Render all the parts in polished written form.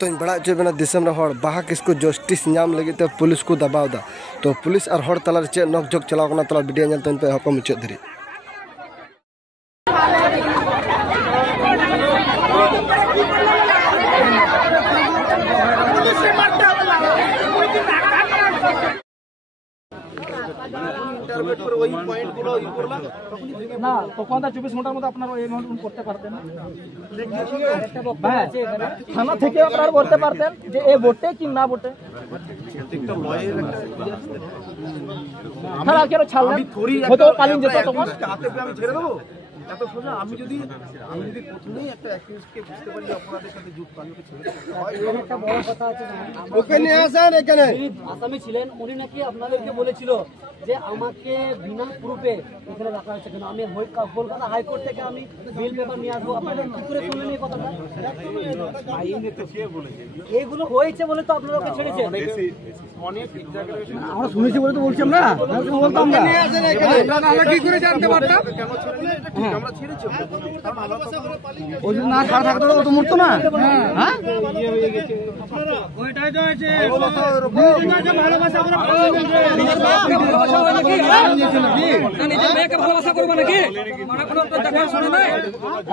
तो बड़ा चेबना दिसम रे हर बाहा किसको जस्टिस नाम लगे तो पुलिस को दबावदा तो पुलिस और हर तलार चे नक जग चलाव कना तला वीडियो नेल तन पे हको मुचाद धरी না তখন 24 ঘন্টার মধ্যে আপনারা এই অ্যামাউন্ট করতে পারতেন না থানা থেকে আপনারা বলতে পারতেন যে এই ভোটে কি না ভোটে প্রত্যেকটা লয়ের একটা কেন ছাড়লেন হয়তো পালিয়ে যেত তখন হাতে আমি ছেড়ে দেবো এত সোজা আমি যদি প্রথমেই একটা অ্যাকিউজকে বুঝতে পারি অপরাধের সাথে যুক্ত আমি ওকে ছেড়ে দেব একটা বড় কথা আছে ওকে নিয়ে আসেন এখানে আসামি ছিলেন উনি নাকি আপনাদেরকে বলেছিল যে আমাকে বিনা প্রুফে এখানে রাখা হয়েছে কেন আমি কলকাতা হাইকোর্ট থেকে আমি বিল পেপার নিয়ে আসবো আপনাদের কি করে শুনলেন এই কথাটা আইনে তো সে বলেছে এগুলো হয়েছে বলে তো আপনারা ওকে ছেড়েছেন অনেক এক্সাজারেশন আমরা শুনেছি বলে তো বলছিলাম না বলতাম না নিয়ে আসেন এখানে আমরা কি করে জানতে পারতাম কেন ছেড়েছেন এটা ঠিক আমরা ছেড়েছি কারণ ভালোবাসা করে পালিয়ে ওই যে না ছাড়া থাকতো তো মরতো না হ্যাঁ ইয়ে হয়ে গেছে ওইটাই তো আছে ভালোবাসা করে পালিয়ে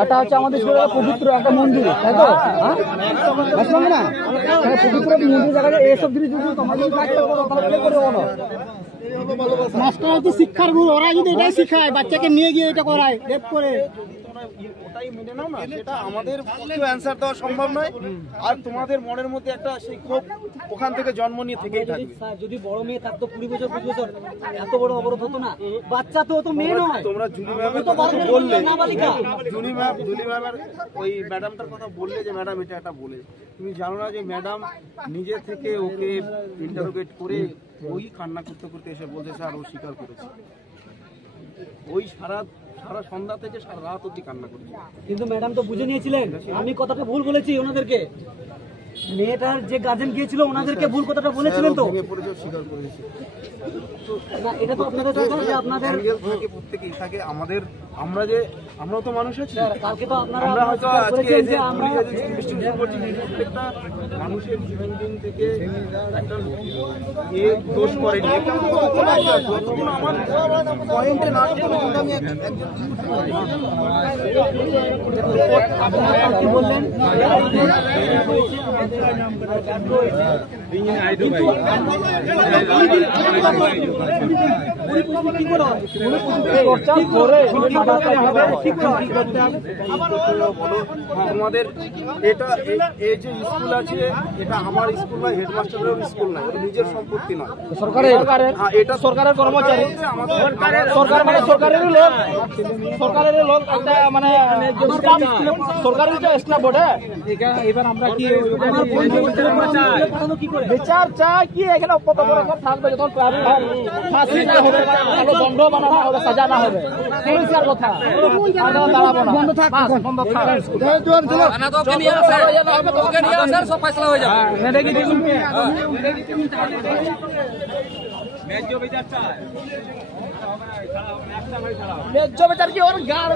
এটা হচ্ছে আমাদের পবিত্র একটা মন্দির তাই তো না পবিত্র মন্দির জায়গায় এইসব জিনিস মাস্টার তো শিক্ষার গুরু ওরা যদি এটাই শিখায় বাচ্চাকে নিয়ে গিয়ে এটা করায় রেপ করে ওটাই মেনে নাও না সেটা আমাদের পক্ষে অ্যানসার দেওয়া সম্ভব নয় আর তোমাদের মনের মধ্যে একটা সেই ক্ষোভ ওখান থেকে জন্ম নিয়ে থেকেই থাকবে যদি বড় মেয়ে থাকতো 20 বছর 25 বছর এত বড় অবরোধ হতো না বাচ্চা তো মেয়ে নয় তোমরা জুলি ম্যামের কথা বললে জুলি ম্যামের ওই ম্যাডামটার কথা বললে যে ম্যাডাম এটা একটা বলে তুমি জানো না যে ম্যাডাম নিজে থেকে ওকে ইন্টারোগেট করে ওই কান্না করতে করতে এসে বলছে স্যার ও স্বীকার করেছে ওই সারা সন্ধ্যা থেকে সারা রাত অবধি কান্না করেছে কিন্তু ম্যাডাম তো বুঝে নিয়েছিলেন আমি কথাটা ভুল বলেছি ওনাদেরকে মেয়েটার যে গার্জেন গিয়েছিল ওনাদেরকে ভুল কথাটা বলেছিলেন তো স্বীকার করেছে না এটা তো আপনাদের দরকার যে আপনাদের থাকে প্রত্যেকই থাকে আমাদের আমরাও তো মানুষ আছি কালকে তো আমরা হয়তো আজকে যে আমরা ডিস্ট্রিবিউশন করছি প্রত্যেকটা মানুষের জীবন দিন থেকে একটা এ দোষ করেনি এটা যতক্ষণ আমার পয়েন্টে না করে আমি একজন কি বললেন তোমাদের এটা এই যে স্কুল আছে এটা আমার স্কুল নয় হেডমাস্টারের স্কুল নয় নিজের সম্পত্তি নয় এটা সরকারের কর্মচারী সরকার মানে সরকারেরই লোক একটা মানে সরকারের যে স্টাফ বটে এবার আমরা কি বিচার চাই কি এখানে কত বড় থাকবে যখন ফাঁসি না হবে ভালো দণ্ড বানানো হবে সাজা না হবে পরিষ্কার কথা বন্ধ থাক সব ফয়সালা হয়ে যাবে ন্যায্য বিচার চাই ন্যায্য বিচার কি ওর গাড়